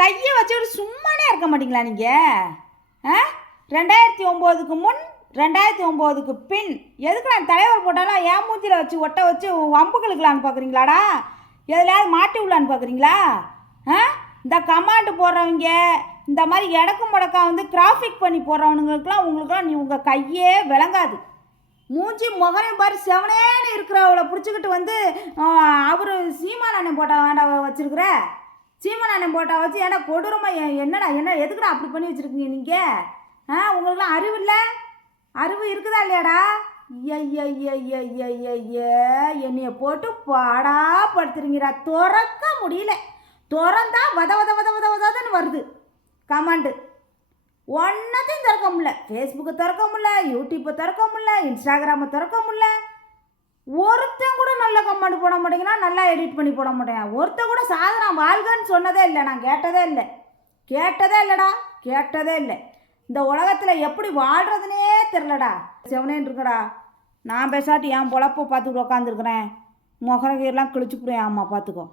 கையை வச்சுக்கிட்டு சும்மானே இருக்க மாட்டிங்களா நீங்கள் ஆ? ரெண்டாயிரத்தி ஒம்போதுக்கு முன் ரெண்டாயிரத்தி ஒம்போதுக்கு பின் எதுக்கு நான் தலைவர் போட்டாலும் ஏன் மூஞ்சியில் வச்சு ஒட்ட வச்சு வம்புகளுக்கலான்னு பார்க்குறீங்களாடா எதுலையாவது மாட்டி விடலான்னு பார்க்குறீங்களா ஆ? இந்த கமாண்டு போடுறவங்க இந்த மாதிரி இடக்கு முடக்கா வந்து கிராஃபிக் பண்ணி போடுறவனுங்களுக்குலாம் உங்களுக்குலாம் நீ உங்கள் கையே விளங்காது. மூஞ்சி முகரையும் பாரு செவனேன்னு இருக்கிறவளை பிடிச்சிக்கிட்டு வந்து அவர் சீமானண்ணன் போட்ட வேண்டாம் வச்சுருக்குற? சீமானண்ணன் போட்டால் வச்சு ஏன்டா கொடூரமாக என்னடா என்ன எதுக்குடா அப்படி பண்ணி வச்சுருக்கீங்க நீங்கள் ஆ உங்களுக்குலாம் அறிவு இல்லை அறிவு இருக்குதா இல்லையாடா? ஐய என்னைய போட்டு பாடா படுத்துருங்கிறா திறக்க முடியல. திறந்தா வத வத வத வத வதன்னு வருது. கமாண்டு ஒன்றத்தையும் திறக்க முடியல. ஃபேஸ்புக்கை திறக்க முடியல யூடியூப்பை திறக்க முடியல இன்ஸ்டாகிராமை திறக்க முடியல. ஒருத்த பண்ணி போட மாட்டேங்கிறான் நல்லா எடிட் பண்ணி போட மாட்டேன் ஒருத்தன் கூட சாதனா வாழ்கன்னு சொன்னதே இல்லை நான் கேட்டதே இல்லை. கேட்டதே இல்லைடா கேட்டதே இல்லை. இந்த உலகத்தில் எப்படி வாழ்கிறதுனே தெரிலடா செவனேன்னு இருக்கடா. நான் பேசாட்டி என் பொழப்ப பார்த்துக்கிட்டு உட்காந்துருக்குறேன் முகரகீரெலாம் கிழிச்சுப்புடுவேன் ஆமாம் பார்த்துக்கோ.